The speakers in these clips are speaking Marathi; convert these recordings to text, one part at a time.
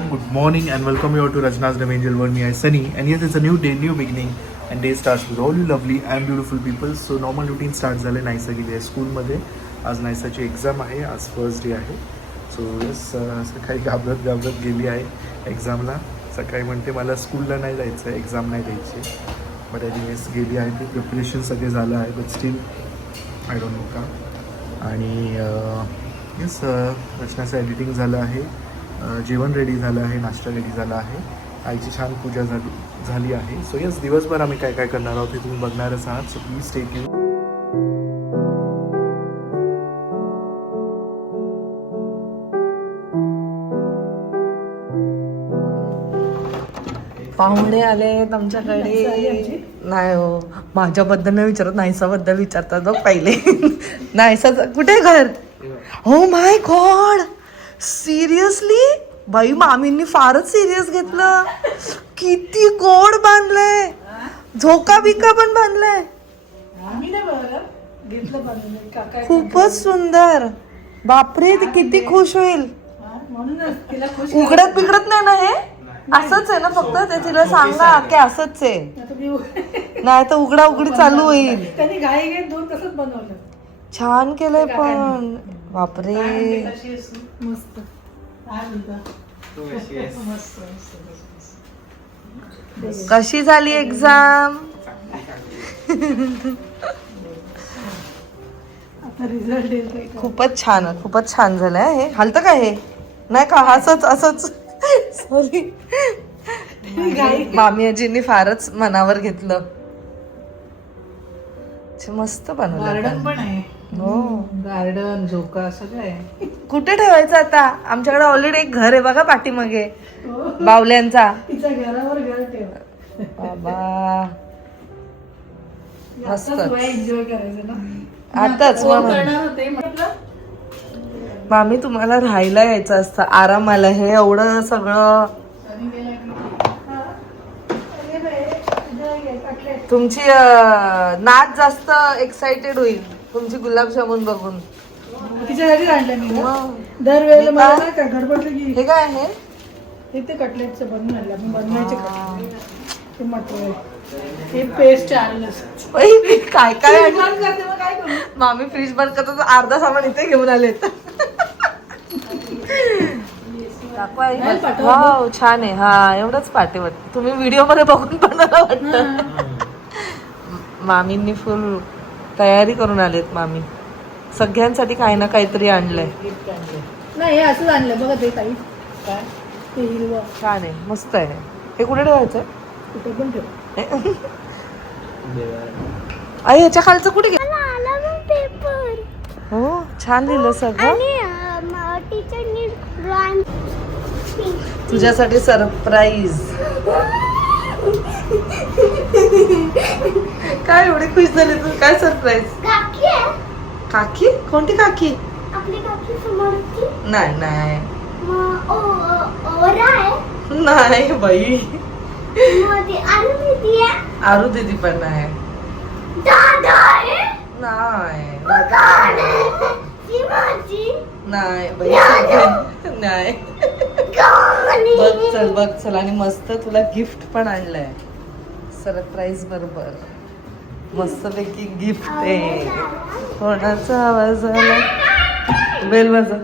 everyone, good morning and welcome you all to Rajna's Name Angel World. Me, I Sunny, and yes, it's a new day, new beginning, and day starts with all you lovely and beautiful people. So normal routine start झाले. नायसा गेली आहे स्कूलमध्ये. आज नायसाची एक्झाम आहे, आज फर्स्ट डे आहे. सो यस, सकाळी घाबरत गेली आहे एक्झामला. सकाळी म्हणते मला स्कूलला नाही जायचं आहे, एक्झाम नाही द्यायची. बट आय थिंक येस गेली आहे, ती प्रिपरेशन सगळे झालं आहे. But still I don't know का. आणि येस, रचनाचं एडिटिंग झालं आहे, जेवण रेडी झालं आहे, नाश्ता रेडी झाला आहे, आईची छान पूजा झाली आहे. सो यस, दिवसभर आम्ही काय काय करणार आहोत हे तुम्ही बघणारच आहात. So please stay tune. पाहुणे आलेत आमच्याकडे. नाही हो, माझ्याबद्दल नाही विचारत, नायसाबद्दल विचारतात बघ पहिले. नायसा कुठे घर? हो माय गॉड, सिरियसली बाई, मामींनी फारच सिरियस घेतलं. किती गोड बांधलंय, झोका बिका पण बांधलाय, खूपच सुंदर. बापरे, ती किती खुश होईल. उघडत बिघडत नाही ना हे? असंच आहे ना फक्त? ते तिला सांगा की असंच आहे, नाही तर उघडा उघडी चालू होईल. छान केलंय पण, बापरे. कशी झाली एक्झाम? खूपच छान झालंय. हे हालतं का? हे नाही का? असंच सॉरी. मामी आजींनी फारच मनावर घेतलं. मस्त बनवलं. गार्डन पण आहे. हो, गार्डन, झोका सगळं आहे. कुठे ठेवायचं आता? आमच्याकडे ऑलरेडी एक घर आहे बघा पाठीमागे, बावल्यांचा. तिच्या घरावर घर ठेव बाबा, मस्त. एन्जॉय करायचं ना आताच करणार होते म्हटलं. मामी, तुम्हाला राहायला यायचं असतं आरामाला. हे एवढं सगळं तुमची नाच जास्त एक्साइटेड होईल तुमची गुलाबजामुन बघून. तिच्यासाठी आणलं मी दरवेळेला. मला नाही का गडबडलं की हे काय आहे? हे ते कटलेटचं बनवून आणलं मी, बनवायचे ते मटेरियल. हे पेस्ट आणलं. काय करते मग काय करू. मामी फ्रीज बंद करतो, अर्धा सामान इथे घेऊन आलेत. वाव, छान आहे. हा, एवढंच पाठवत तुम्ही व्हिडिओ मध्ये बघून पण वाटतं. मामींनी फुल तयारी करून आलेत. मामी सगळ्यांसाठी काही ना काहीतरी आणलंय. नाही, हे असंच आणलं बघा. ते काही काय ते हिरवं छान आहे, मस्त आहे. हे कुठे ठेवायचं? कुठे पण ठेव. आई, ह्याच्या खालचं कुठे गेलं? हो, छान लिहिलं सगळं. तुझ्यासाठी सरप्राईज. काय एवढी खुश झाली तू? काय सरप्राईज? काकी? कोणती काकी? नाही नाही बाई, आरू दीदी पण नाही. नाही बाई, नाही. बघ चल. आणि मस्त तुला गिफ्ट पण आणलंय सरप्राईज बरोबर. मस्त पैकी गिफ्ट आहे. कोणाचा आवाज आला? बेल वाजव.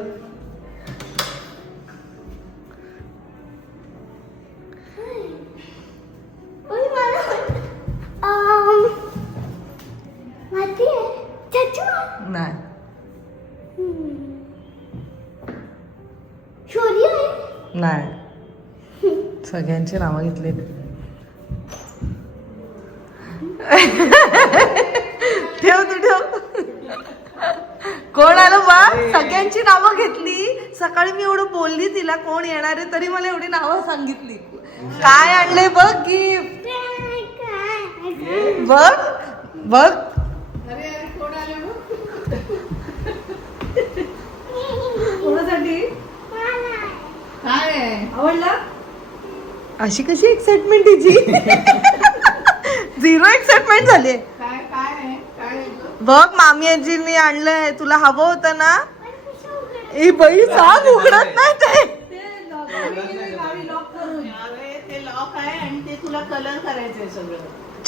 नाही, नाही, सगळ्यांची नावं घेतली. ठेव तू, ठेव. कोण आलं बा? सगळ्यांची नावं घेतली. सकाळी मी एवढं बोलली तिला कोण येणार आहे, तरी मला एवढी नावं सांगितली. काय आणलंय बघ गिफ्ट. बघ. कोणासाठी? काय आवडला? अशी कशी एक्साइटमेंट तिची? झिरो एक्साइटमेंट झाली. बघ, मामी आजींनी आणलंय. तुला हवं होतं ना? ए बाई, सांग, उघडत नाही ते. तुला कलर करायचंय सगळं.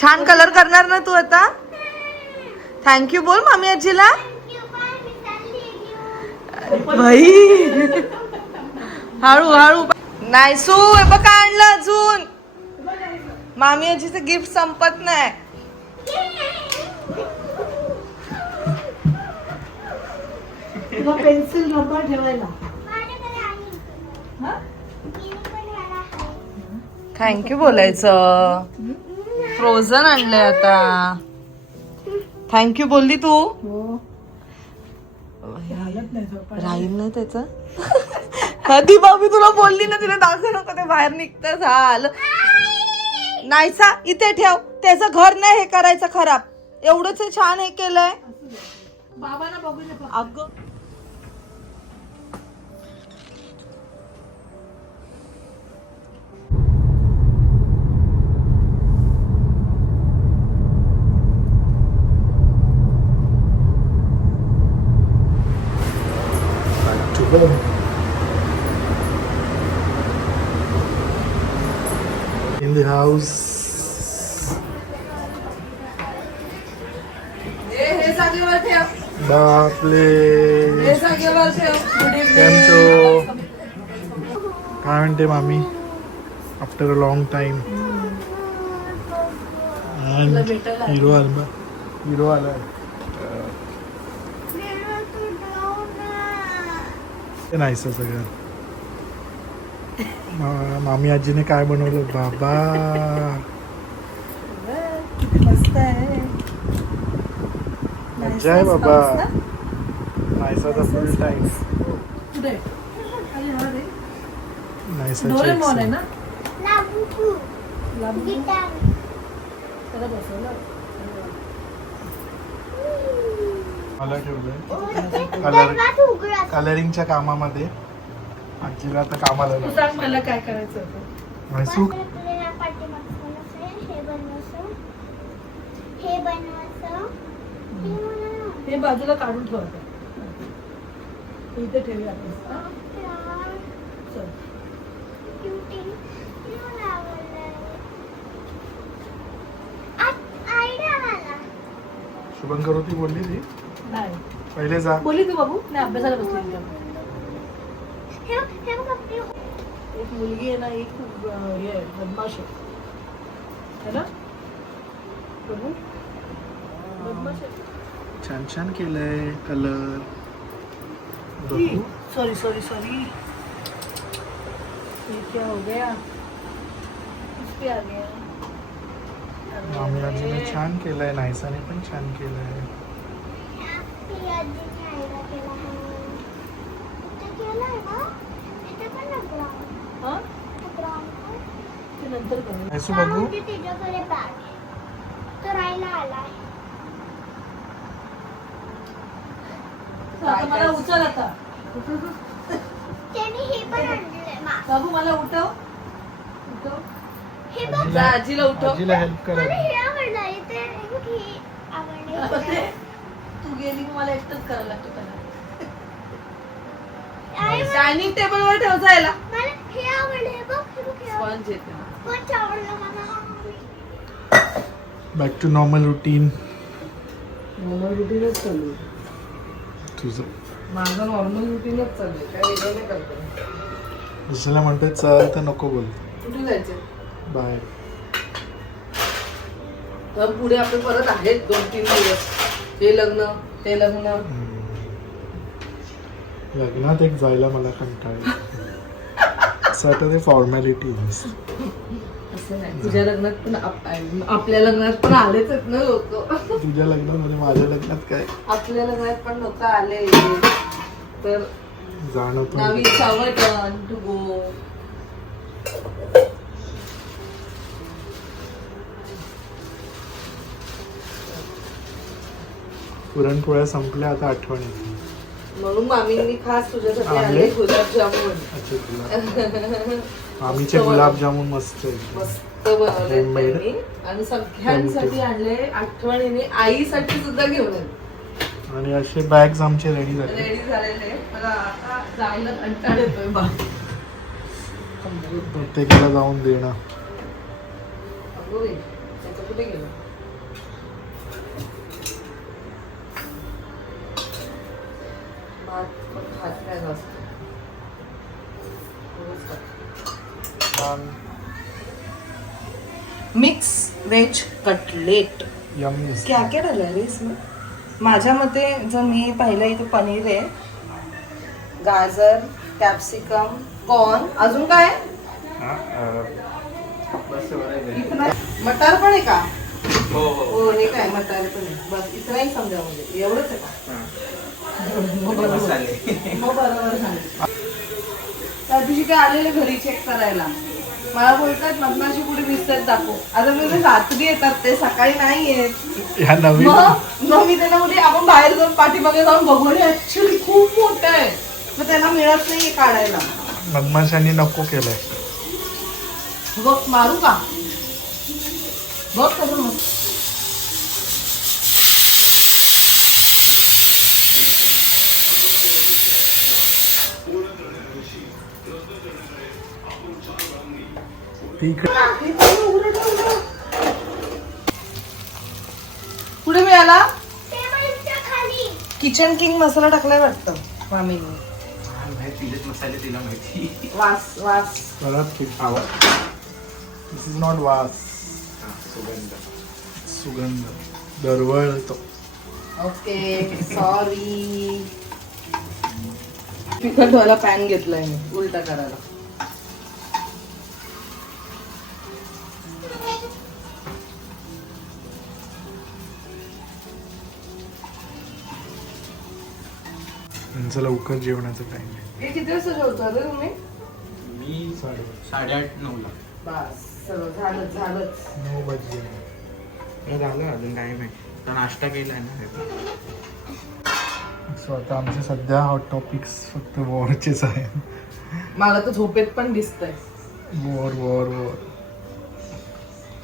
छान कलर करणार ना तू आता. थँक्यू बोल मामी आजीला. भाई हळू हळू. नायसू हे बघ काय आणलं अजून. मामी आजीचं गिफ्ट संपत नाही. तुला पेन्सिल रबर ठेवायला. थँक्यू बोलायचं. फ्रोझन आणलंय आता. थँक्यू बोलली तू. हो हालत नाही झोपायला. राहील ना त्याचं. कधी बाबी तुला बोलली ना तिला दाखव नको ते बाहेर निघतं झालं. नाहीसा इथे ठेव. त्याचं घर नाही हे करायचं खराब. एवढंच हे छान हे केलंय. बाबांना बघू दे फक्त. अगं Back to home. In the house. हे जागेवर ठेव. बापले. हे जागेवर ठेव. गुड केम छो? काय म्हणते मामी? After a long time. Hero आला. हिरो आला. ते नाहीस सगळं. मामी आजीने काय बनवलं बाबा. मस्त आहे. मजा आहे बाबा. नाहीसाचा फुल टाइम. कुठे अरे हा रे नाहीसाची डोरेमॉन आहे exam. ना. लाबू त्याला बसवलं. मला ठेवलंय कलर कलरिंगच्या कामामध्ये. आजीला आता कामाला तू लावलं. सांग मला काय करायचं होतं. म्हैसूर हे बनवायचं हे बनवायचं हे मला हे बाजूला काढून ठेवतो. इथे ठेवूया आपण. हा? चल. क्यूटी मला आवडलं. आयडिया मला शुभंकर होती बोलली ती नाही पहिले जा. बोली तू बाबू. नाही अभ्यासाला बसलेली आहे. हे बघ आपली एक मुलगी आहे ना. एक खूप हे आहे, बदमाश आहे. है ना बघू बदमाश आहे. छान छान केलंय कलर. Sorry sorry sorry. ये क्या हो गया. इस पे आ गया. मामी आजीने छान केलंय. नाहीसाने पण छान केलंय. आपली आजीने आयडिया केला आहे. इथे केलंय ना. इथे पण ना ग्राउंड हा ग्राउंड ते नंतर करू. नाहीसू बघू. तिच्याकडे बॅग तो राहायला आलाय. आता मला उचल आता. त्याने हे पण आणलंय बाबू मला उठव. उठव. हे बघ जा, आजीला उठव. आजीला हेल्प मला करा. हे आवडलं. इथे हे बघ हे आवडलं. तू गेली की मला एकटंच करायला लागतो त्याला. डायनिंग टेबल वर ठेव जायला. मला हे आवडलं. हे बघ हे बघ हे आवडलं. स्पंज येते. कोणतं आवडलं मला. Back to normal routine. Normal रुटीनच चालू. तुझं माझं नॉर्मल रुटीनच चालू आहे. काय वेगळं नाही करतो. दुसऱ्याला म्हणतोय चल तर नको बोल. कुठे जायचं. बाहेर. तर पुढे आपले परत आहेत 2-3 दिवस. हे लग्न ते लग्न. लग्नात एक जायला मला कंटाळा. असं वाटतं ते फॉर्मॅलिटी. असं नाही. तुझ्या लग्नात पण आपल्या लग्नात पण आलेच आहेत ना लोक. तुझ्या लग्नामध्ये माझ्या लग्नात काय आपल्या लग्नात पण लोक आले. तर जाणं नाव पण it's our turn to go. पुरणपोळ्या संपल्या आता आठवण येते. म्हणून मामींनी खास तुझ्यासाठी आणले? आणले गुलाबजामुन. अच्छा गुलाब. आम्हीचे गुलाबजामुन मस्त आहे. मस्त बनवले Homemade. त्यांनी. आणि सगळ्यांसाठी आणले. आठवणीने आईसाठी सुद्धा घेऊन आले. आणि असे बॅग्स आमचे रेडी झाले. रेडी झालेले. मला आता जायला कंटाळ येतोय बा. प्रत्येकाला जाऊन देणं. अगो बाई, त्याचं कुठे गेलं? भात पण खात नाही जास्त. Mix veg cutlet. यम्मी क्या क्या डाला है इसमें? माझ्या मते जो मी पाहिलं इथे पनीर आहे, गाजर, कॅप्सिकम, कॉर्न, अजून काय? मटार पण आहे का? हो, हे काय मटार पण आहे. बस इतना ही समजा, म्हणजे एवढंच आहे का? मग बरोबर सांगितलं. त्या दिवशी काय आलेले घरी चेक करायला, मला बोलतात मधमाशी कुठे दिसतात दाखव. आता मी रात्री येतात ते, सकाळी नाही येत. ह्या नवीन मग मी त्यांना बोलते आपण बाहेर जाऊन पाठीमागे जाऊन बघू. ऍक्च्युली खूप मोठं आहे, मग त्यांना मिळत नाहीये काढायला. मधमाशांनी नको केलंय. बघ मारू का? बघ कसं मस्त. पुढे मिळाला टेबलच्या खाली. किचन किंग मसाला टाकलाय वाटतं मामीने. मसाले तिला माहिती. वास वास. परत खूप आवड. दिस इज नॉट वास, सुगंध. सुगंध दरवळतो. Okay sorry. तिखटवाला पॅन घेतलाय मी उलटा करायला. त्यांचं लवकर जेवणाचं टाइम आहे. हे किती वाजता जेवता रे तुम्ही? मी 8:30-9ला. बस सगळं झालंच झालंच. 9 वाजले. हे झालं अजून टाइम आहे. तर नाश्ता केलाय ना. सो आता आमचे सध्या हॉट टॉपिक्स फक्त वॉरचेच आहेत. मला तर झोपेत पण दिसतंय. War war war.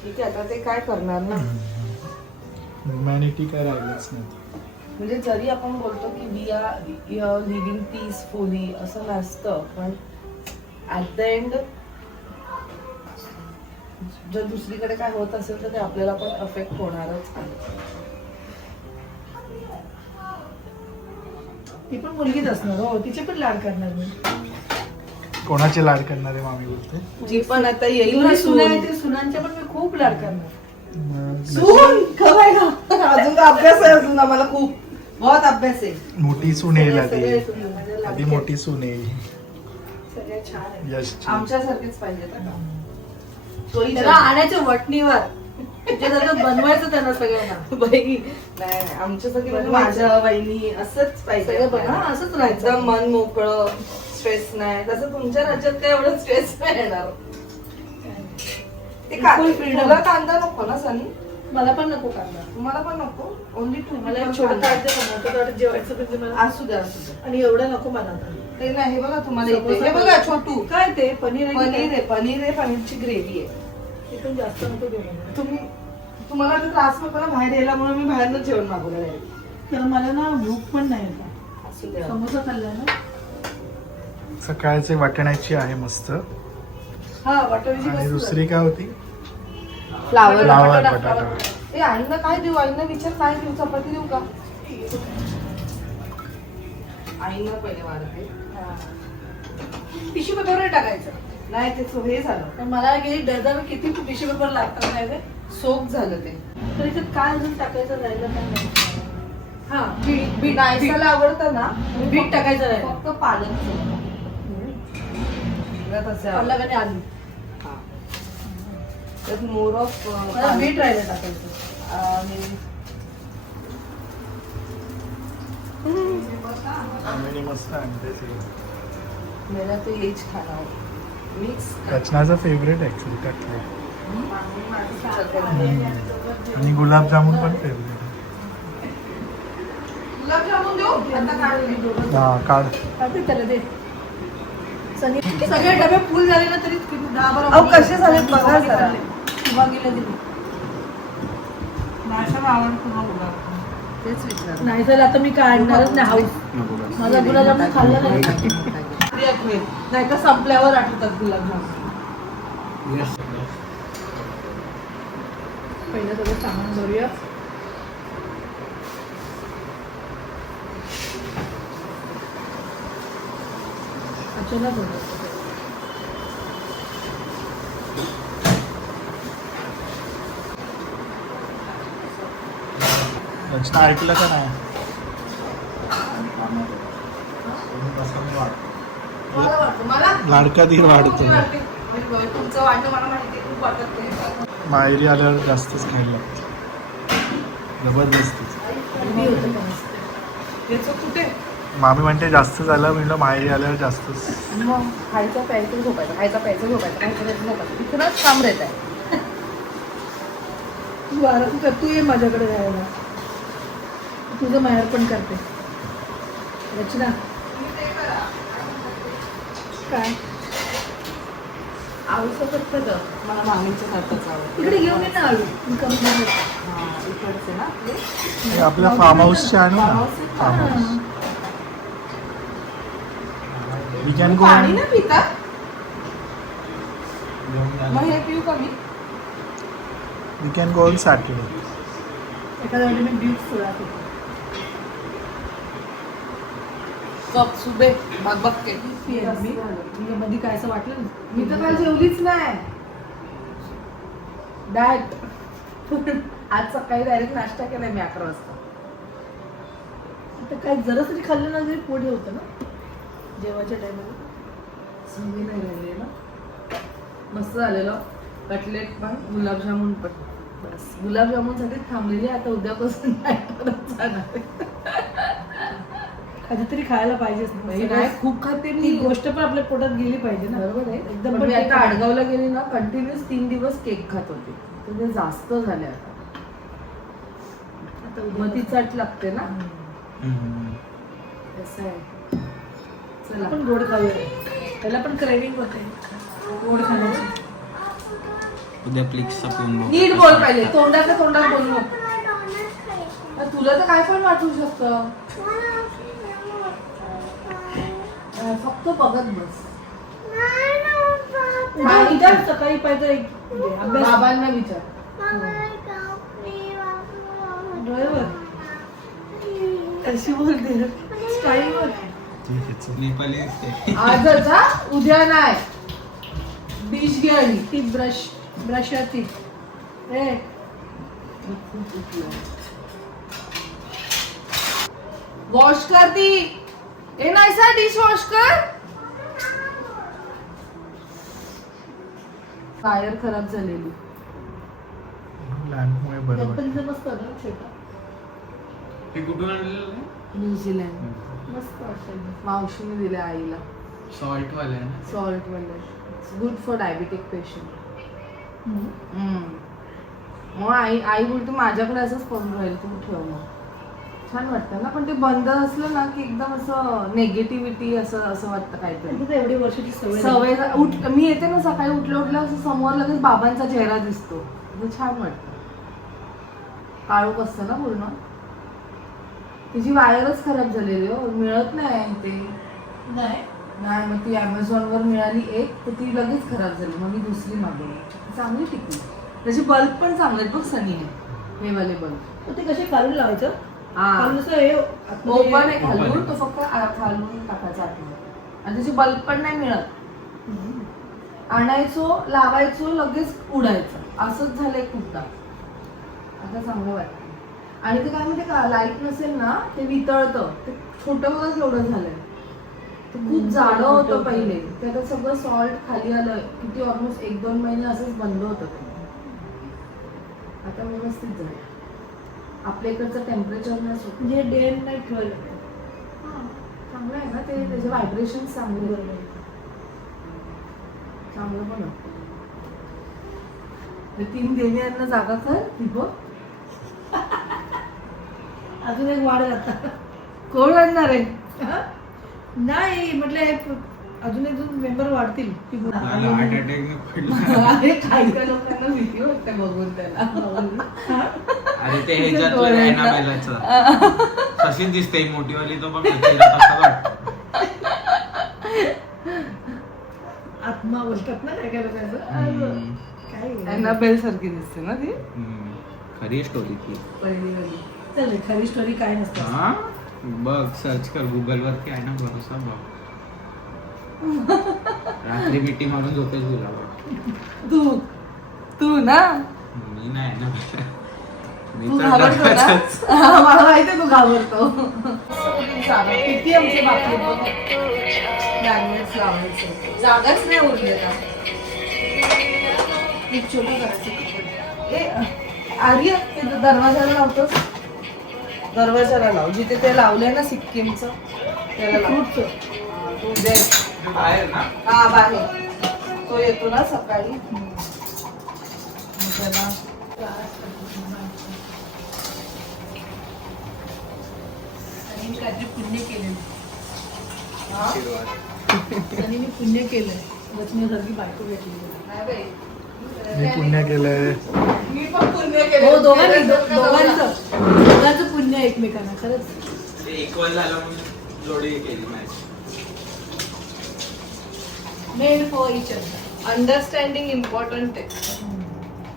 ठीक आहे, आता ते काय करणार ना. ह्युमॅनिटी काय राहिलंच नाही. म्हणजे जरी आपण बोलतो की वी आर लिव्हिंग पीसफुली असं नसतं, पण ऍट द एंड जर दुसरीकडे काय होत असेल तर ते आपल्याला पण अफेक्ट होणारच आहे. ती पण मुलगीच असणार हो, तिचे पण लाड करणार मी. कोणाचे लाड करणारे मामी बोलते? जी पण आता येईल ना तुला सुना सून. आहे ते सुनांचे पण मी खूप लाड करणार. सून खबर का? अजून का अभ्यास आहे, अजून आम्हाला खूप बहुत अभ्यास आहे. मोठी सून येईल सगळे आधी. सुना माझ्या आधी लाडके. मोठी सून येईल. सगळे छान आहे. यशची. आमच्यासारखेच पाहिजे आता. तोही त्याला आणायचे वटणीवर जे त्याचं बनवायचं त्यांना सगळ्यांना. बाई नाही, आमच्यासाठी म्हणजे माझ्या वहिनी असंच पाहिजे. सगळं बघ, हा, असंच राहायचं. एकदम मन मोकळं, स्ट्रेस नाही. तसं तुमच्या राज्यात काय एवढं स्ट्रेस नाही येणार. ते Full freedom. तुला कांदा नको ना सनी? मला पण नको कांदा. तुम्हाला पण नको? Only two. मला एक छोटं ताट दे ना, मोठं ताट जेवायचं म्हणजे मला. असू द्या असू द्या. आणि एवढं नको मला आता. ते नाही, हे बघा तुम्हाला इथे. समोसा हे बघा छोटू काय ते पनीर आहे की पनीर काय? आहे. पनीर आहे, पनीरची ग्रेव्ही आहे. ते पण जास्त नको देऊ मला. तुम्हाला आता त्रास नको ना बाहेर यायला, म्हणून मी बाहेरच जेवण मागवलं आहे. कारण मला ना भूक पण नाही आता. असू द्या. समोसा खाल्लाय ना. सकाळचे वाटण्याची आहे मस्त. हा वाटाण्याची आणि मस्त दुसरी काय होती? फ्लावर फ्लावर बटाटा, बटाटा. फ्लावर. ए आईंना काय देऊ? आईंना विचार काय देऊ? चपाती देऊ का? आईंना पहिले वाढते. टिश्यू पेपरवर टाकायचं. नाही ते हे झालं, पण मला गेली डझन किती टिश्यू पेपर लागतात नाही ते. सोप झालं ते. तर इथे काय अजून टाकायचं राहिलं काय नाही. हा बीट बीट नायसाला आवडतं ना, बीट टाकायचं राहिलं. फक्त पालक पालक आणि आलू. त्यात मोर ऑफ मला बीट राहिलं टाकायचं. आम्ही मस्त आणते सगळं. मेरा तो हेच खाना मिक्स. रचनाचा फेवरेट ऍक्च्युली टाकले. आणि गुलाबजामुन पण फेवरेट. गुलाबजामुन देऊ आता काढून. हा काढ. टाकते त्याला दे. सगळे डबे फुल झाले ना तरी 10-12 अहो, कसे झाले बघा जरा. किंवा गेले दिली. नाश्ता आवडतो ना गुलाब. तेच विचार. नाही तर आता मी काय आणणारच नाही हाऊस. माझा गुलाबजामुन खाल्ला नाही. नाही तर संपल्यावर आठवतात गुलाबजामुन. पहिलं सगळं सामान भरूया. अचानक होतं. रचना ऐकलं का नाही? मला वाटतं मला लाडका धीर वाढतो. तुमचं वाटतं मला माहिती खूप वाटत नाही. माहेरी आल्यावर जास्तच खायला लागतं. जबरदस्तीच. हेल्दी होतं का मस्त. याचं कुठे मामी म्हणते जास्त झालं, म्हणलं माहेरी आल्यावर जास्तच. आणि मग खायचं प्यायचं झोपायचं, खायचं प्यायचं झोपायचं, खायचं प्यायचं झोपायचं. इथूनच काम राहत आहे. तू आराम कर, तू ये माझ्याकडे जायला. तुझं माहेर पण करते. रचना काय आवडतं फक्त ग मला मामीच्या सारखंच आवडतं. इकडे घेऊन ये ना आळू. मी कमी झाले. हा इकडचे ना आपले. हे आपल्या फार्म हाऊसचे आणू ना. Farm house. We can go. पाणी ना पिता मग हे पिऊ कमी. We can go on Saturday. एखाद्या वेळी मी ड्यूट सोडा होते. कप सुबे बघ बघते मी मध्ये काय असं वाटलं ना. मी तर काल जेवलीच नाही. डाएट आज सकाळी डायरेक्ट नाश्ता केलाय मी 11 वाजता. आता काय जरा तरी खाल्लं ना तरी पोट हे होतं ना जेवायच्या टायमाला. सवय नाही राहिली ना. मस्त झालेलं कटलेट पण गुलाबजामुन पण. बस गुलाबजामुनसाठी थांबलेली. आता उद्यापासून डाएटवरच जाणार. कधीतरी खायला पाहिजेच ना. नाही खूप खाते ती मी. गोष्ट पण आपल्या पोटात गेली पाहिजे ना. बरोबर आहे एकदम एकदम. पण मी केक आता नाही. आडगावला गेली ना कंटिन्युअस 3 दिवस केक खात होते. तर ते जास्त झाले आता. आता मग ती उद्या चट लागते ना. असं आहे. चला आपण गोड खाऊया. त्याला पण क्रेविंग होते गोड खाण्याची. उद्या प्लिक्सचा पिऊन बघू. नीट बोल पाहिजे. तोंडात तोंडात बोलू नको. मला डोनट खायचं. तुला तर काय पण वाटू शकतं. फक्त बघत बस. नाही ना पप्पा. उद्या विचार सकाळी पाहिजे एक अभ्यास. बाबांना विचार. मला कापली वापरू. बरोबर कशी बोलते स्टाईल. ठीक आहे चल. नेपाली असते. आजच हा उद्या नाही. डिश घे आणि ती ब्रश ती वॉश कर ती. ए नाहीसा डिश वॉश कर. वायर खराब झालेली. लॅम्पमुळे बरं वाटतं. गणपतीचं मस्त ना छोटा हे कुठून आणलेलं न्यूझीलँड. मस्त वाटतं. मावशीने दिले आईला. सॉल्ट वाले ना. सॉल्ट वाले. Good for diabetic patient. मग आई बोलते माझ्याकडे असंच पडून राहील तू ठेव. मग छान वाटतं ना. पण ते बंद असलं ना की एकदम असं नेगेटिव्हिटी असं वाटतं काहीतरी. तिथं एवढी वर्षाची सवय सवय मी येते ना सकाळी उठल्या असं समोर लगेच बाबांचा चेहरा दिसतो. ते छान वाटतं. काळोख असतं ना पूर्ण. तिची वायरच खराब झालेली हो. मिळत नाही ते. नाही. मग ती ॲमेझॉनवर मिळाली एक तर ती लगेच खराब झाली. मग मी दुसरी मागवली. चांगली टिकली. त्याचे बल्ब पण चांगले आहेत बघ. सनी आहे हे वाले बल्ब. मग ते कसे काढून लावायचं. हा काढून असं हे आतमध्ये- ओपन आहे खालून. तो फक्त खालून टाकायचा आतमध्ये. आणि त्याचे बल्ब पण नाही मिळत. आणायचो लावायचो लगेच उडायचं. असंच झालंय खूपदा. आता चांगलं वाटतं. आणि ते काय माहिती का लाईट नसेल ना ते वितळतं. ते छोटं बघच एवढं झालंय. ते खूप जाडं होतं पहिले. ते आता सगळं सॉल्ट खाली आलं. किती ऑलमोस्ट 1-2 महिने असंच बंद होतं ते. आता व्यवस्थित झालं. आपल्या इकडचं टेम्परेचर नाही सुट. म्हणजे डे अँड नाईट ठेवायला. चांगलं आहे ना ते. त्याचे व्हायब्रेशन चांगले. बरोबर. चांगलं पण वाटतं. ते 3 देण्यांना जागा कर दीपक. अजून एक वाढ जाता. कोण आणणार आहे. नाही म्हटलं हे अजून एक मेंबर वाढतील. मला हार्ट अटॅकने पडला. अरे काही काही लोकांना भीती वाटते बघून त्याला. अरे ते ह्याच्यातलं आहे ना बैलाचं. तशीच दिसते मोठीवाली तो बघ तसं वाटतं. आत्मा बोलतात ना काय काय लोकांचं. काय एनाबेल सारखी दिसते ना ती. खरी स्टोरी ती. पहिली वाली. चल खरी स्टोरी काय नसतं. हा बघ सर्च कर गुगल वरती आहे ना भरोसा बघ. रात्री मिठी मारून झोपेच तुला बघ. तू ना मी नाही ना. मी तू तर घाबरतो ना डरायचंच. हा, मला माहिती तू घाबरतो. किती आमचे बापरे बघ. मॅग्नेट्स लावायचे जागाच नाही उरली आता. एक छोटं करायचं. ए आर्य ते दरवाजाला लावतोस. दरवाजाला लाव जिथे ते लावलंय ना सिक्कीमचं त्याला लाव. फ्रूटचं. दे. बाहेर ना हा बाहेर तो येतो ना सकाळी मग त्याला आणि मी काहीतरी पुण्य केलेलं. हा? आणि मी पुण्य केलंय. लक्ष्मीसारखी बायको भेटली. नाही बाई. मी पुण्य केलंय. मी पण पुण्य केलं. हो दोघांचं पुण्य एकमेकांना खरंच. ते इक्वल झालं म्हणून जोडी केली match. Made for each other. Understanding important आहे.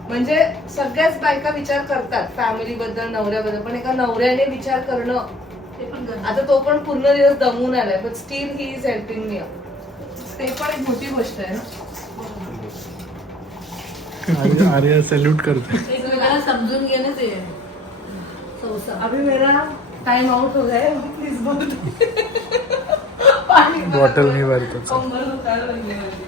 म्हणजे सगळ्याच बायका विचार करतात फॅमिली बद्दल नवऱ्याबद्दल पण एका नवऱ्याने विचार करणं ते पण गरजेचं. आता तो पण पूर्ण दिवस दमून आलाय but still he is helping me. ते पण एक मोठी गोष्ट आहे ना. आर्या सॅल्यूट करते. एकमेकांना समजून घेणंच आहे संसार. अभी मेरा टाइम आउट हो गया है प्लीज बहुत बॉटल नाही भरतो. कंबर दुखायला लागली माझी.